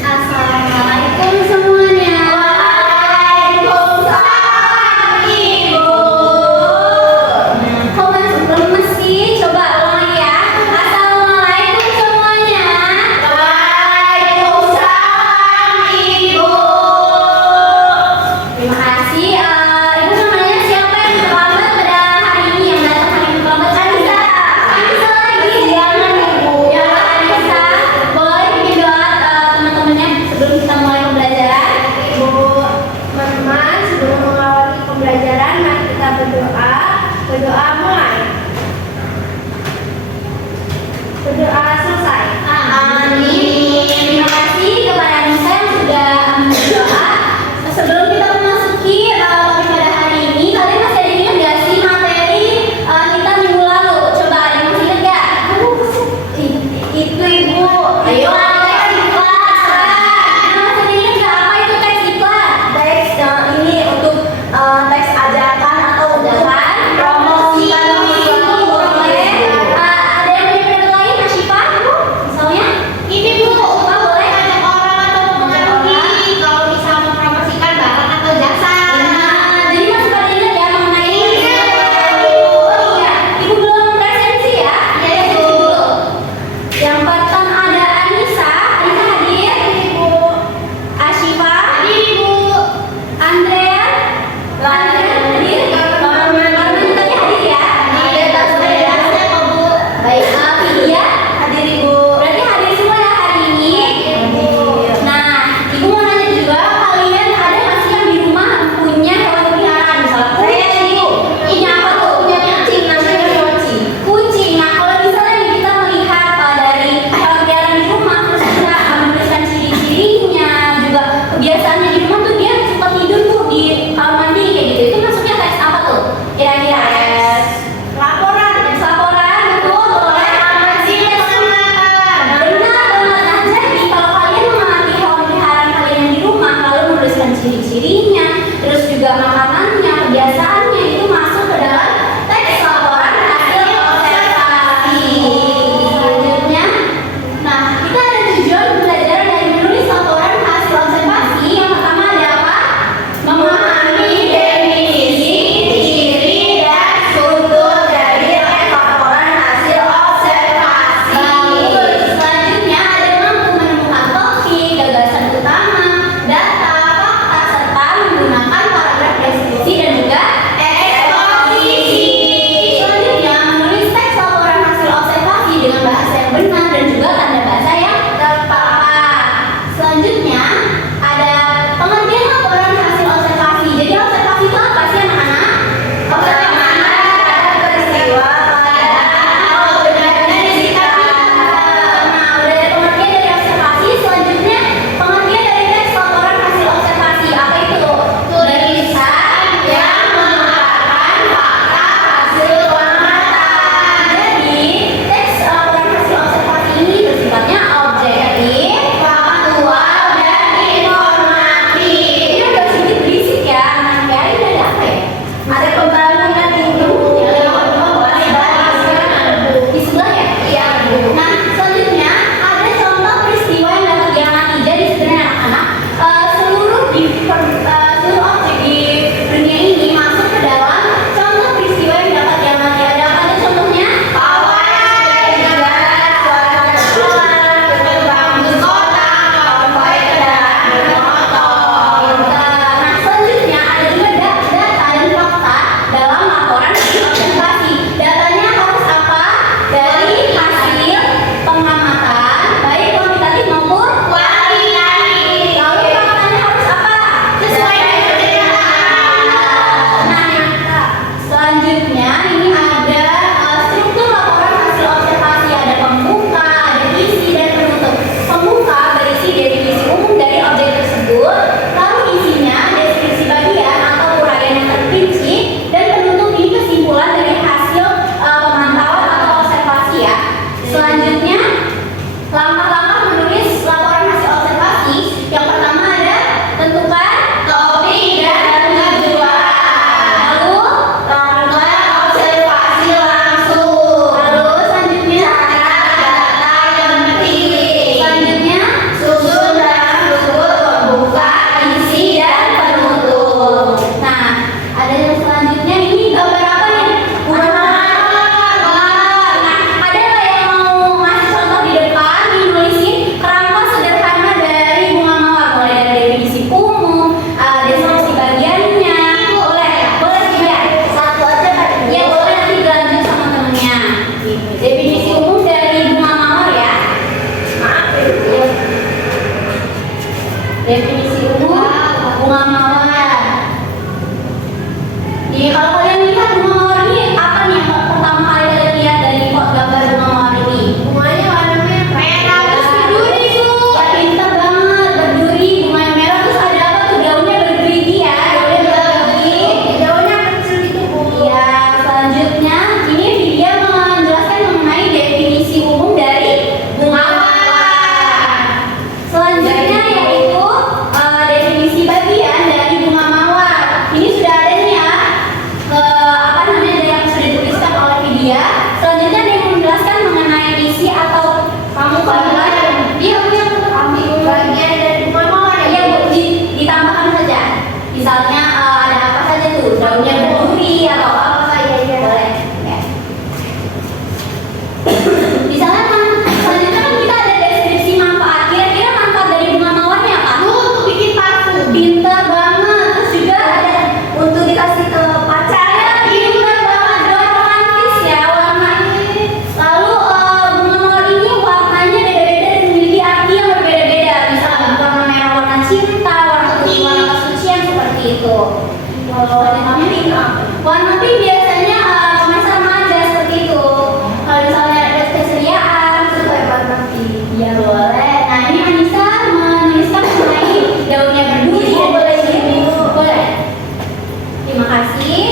Assalamualaikum semuanya. Waalaikumsalam Ibu. Kok masih lemes sih? Coba ulang ya. Assalamualaikum semuanya. Waalaikumsalam Ibu. bunga mawar. Nih kalau kalian lihat bunga mawar ini apa nih yang pertama kali kalian lihat dari gambar bunga mawar ini? Bunganya warna merah. Terus berduri Bu. Ya pintar banget, berduri, bunga yang merah terus ada apa tuh daunnya bergerigi ya, daunnya bergerigi. Daunnya kecil gitu Bu. Iya, selanjutnya ini dia menjelaskan mengenai definisi umum dari bunga mawar. Selanjutnya yaitu definisi bagian dari bunga mawar. Ini sudah ada nih ya, apa namanya yang sudah dituliskan oleh Vidya. Selanjutnya dia menjelaskan mengenai isi atau bagian. Dia punya bagian dari bunga mawar ya Bu, ditambahkan saja. Misalnya ada apa saja tuh, daunnya berduri atau apa saja boleh. Ya. Misalnya selanjutnya kan kita ada deskripsi manfaat. Kira-kira manfaat dari bunga mawarnya apa? Untuk bikin parfum. Pintar banget. Terus juga ada untuk dikasih ke pacarnya. Pintar banget, dong, romantis ya warnanya. Lalu bunga mawar ini warnanya beda-beda dan memiliki arti yang berbeda-beda. Misalnya warna merah warna cinta, warna putih warna kesucian seperti itu. Kalau warna pink biasanya masa remaja seperti itu. Kalau misalnya ada keseriaan sesuai warna pink, ya boleh. Nah ini Anissa menuliskan mengenai daunnya berduri dan boleh ini boleh. Terima kasih.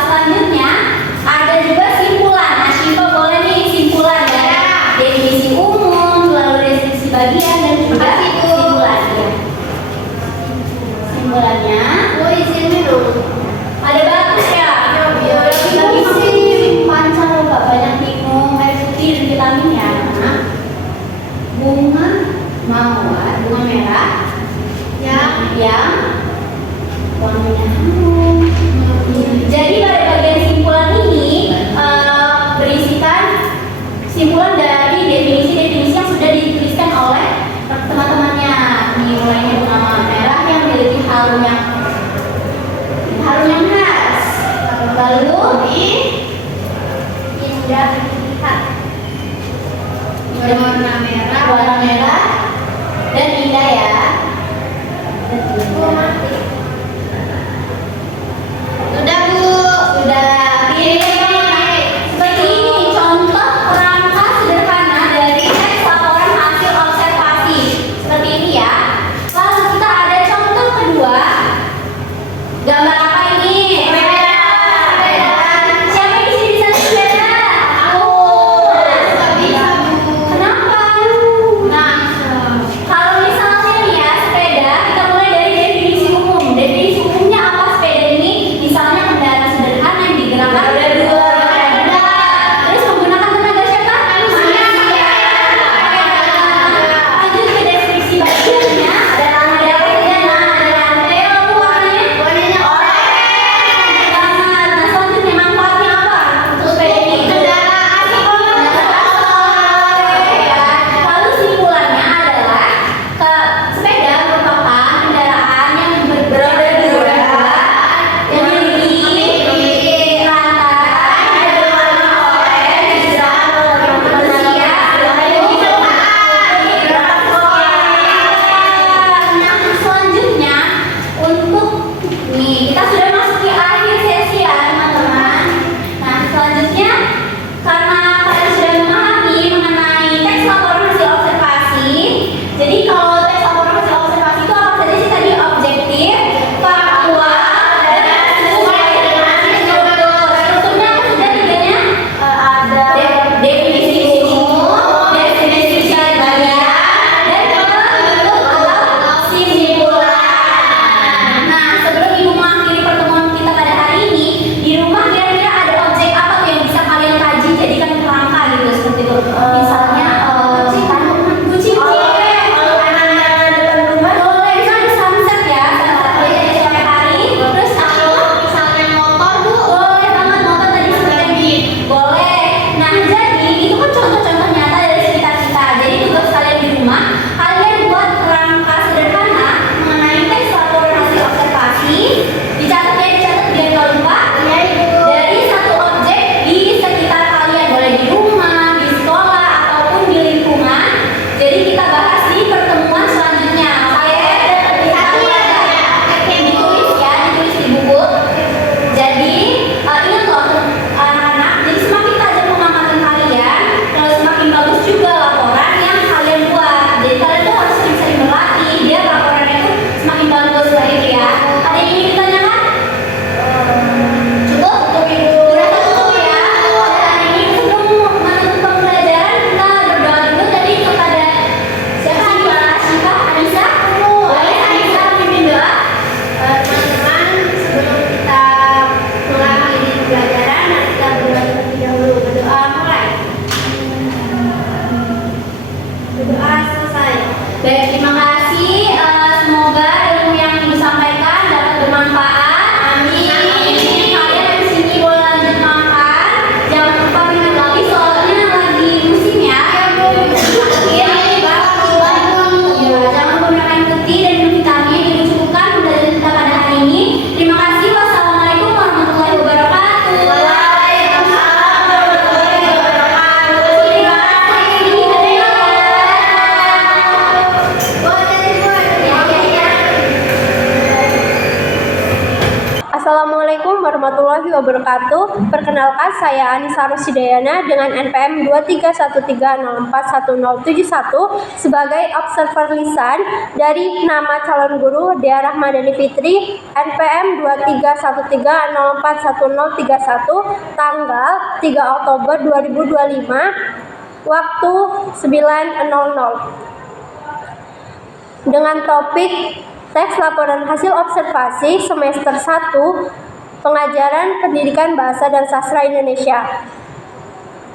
Selanjutnya ada juga simpulan. Nah Syifa boleh nih simpulan ya. Definisi umum, lalu definisi bagian dan juga simpulan. Ya. Simpulannya. Izin dulu. Ada bagus ya. Bagi sih pancar nggak banyak minum air putih dan vitamin ya. Nah, bunga mawar, bunga merah yang warnanya harum. Jadi pada bagian simpulan ini berisikan simpulan dari definisi-definisi yang sudah dituliskan oleh teman-temannya. Nih mulainya bunga merah yang memiliki harum yang khas. Lalu indah terlihat warna merah dan indah ya. Sudah Bu, sudah. Seperti ini contoh perangkat sederhana dari teks laporan hasil observasi. Seperti ini ya. Lalu kita ada contoh kedua. Gambar apa ini? Siapa di sini bisa sepeda? Aku. Nggak bisa Bu. Kenapa? Nah, kalau misalnya nih warahmatullahi wabarakatuh. Perkenalkan, saya Anissa Rosidayana dengan NPM 2313041071 sebagai observer lisan dari nama calon guru Dea Rahmadani Fitri, NPM 2313041031, tanggal 3 Oktober 2025, waktu 9.00. Dengan topik teks laporan hasil observasi semester 1 pengajaran pendidikan bahasa dan sastra Indonesia.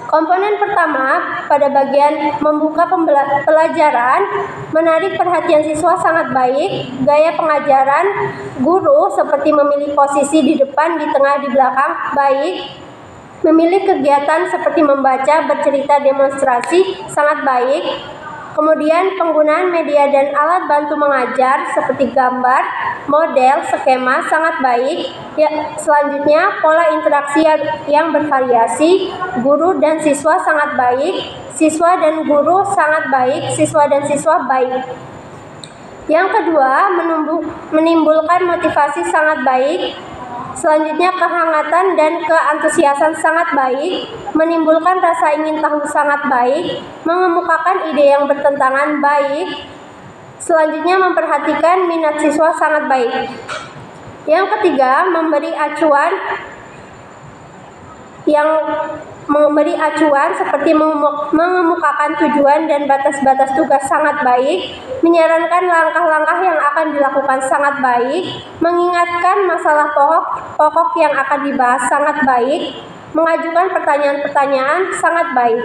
Komponen pertama pada bagian membuka pelajaran menarik perhatian siswa sangat baik. Gaya pengajaran guru seperti memilih posisi di depan, di tengah, di belakang baik. Memilih kegiatan seperti membaca, bercerita, demonstrasi sangat baik. Kemudian penggunaan media dan alat bantu mengajar seperti gambar, model, skema sangat baik. Ya, selanjutnya pola interaksi yang bervariasi, guru dan siswa sangat baik, siswa dan guru sangat baik, siswa dan siswa baik. Yang kedua, menimbulkan motivasi sangat baik. Selanjutnya kehangatan dan keantusiasan sangat baik, menimbulkan rasa ingin tahu sangat baik, mengemukakan ide yang bertentangan baik. Selanjutnya memperhatikan minat siswa sangat baik. Yang ketiga, memberi acuan seperti mengemukakan tujuan dan batas-batas tugas sangat baik, menyarankan langkah-langkah yang akan dilakukan sangat baik, mengingatkan masalah pokok yang akan dibahas sangat baik, mengajukan pertanyaan-pertanyaan sangat baik.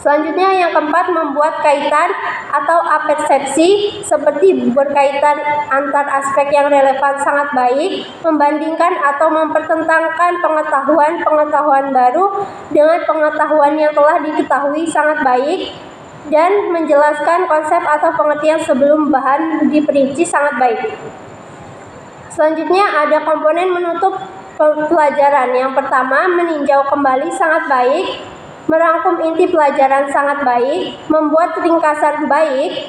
Selanjutnya yang keempat, membuat kaitan atau apersepsi seperti berkaitan antar aspek yang relevan sangat baik, membandingkan atau mempertentangkan pengetahuan baru dengan pengetahuan yang telah diketahui sangat baik, dan menjelaskan konsep atau pengertian sebelum bahan diperinci sangat baik. Selanjutnya ada komponen menutup pelajaran. Yang pertama, meninjau kembali sangat baik, merangkum inti pelajaran sangat baik, membuat ringkasan baik,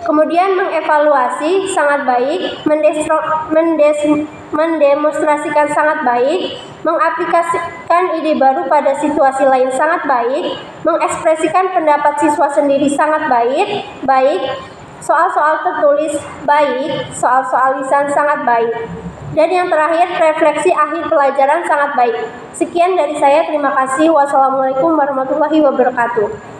kemudian mengevaluasi sangat baik, mendemonstrasikan sangat baik, mengaplikasikan ide baru pada situasi lain sangat baik, mengekspresikan pendapat siswa sendiri sangat baik, soal-soal tertulis baik, soal-soal lisan sangat baik. Dan yang terakhir, refleksi akhir pelajaran sangat baik. Sekian dari saya, terima kasih. Wassalamualaikum warahmatullahi wabarakatuh.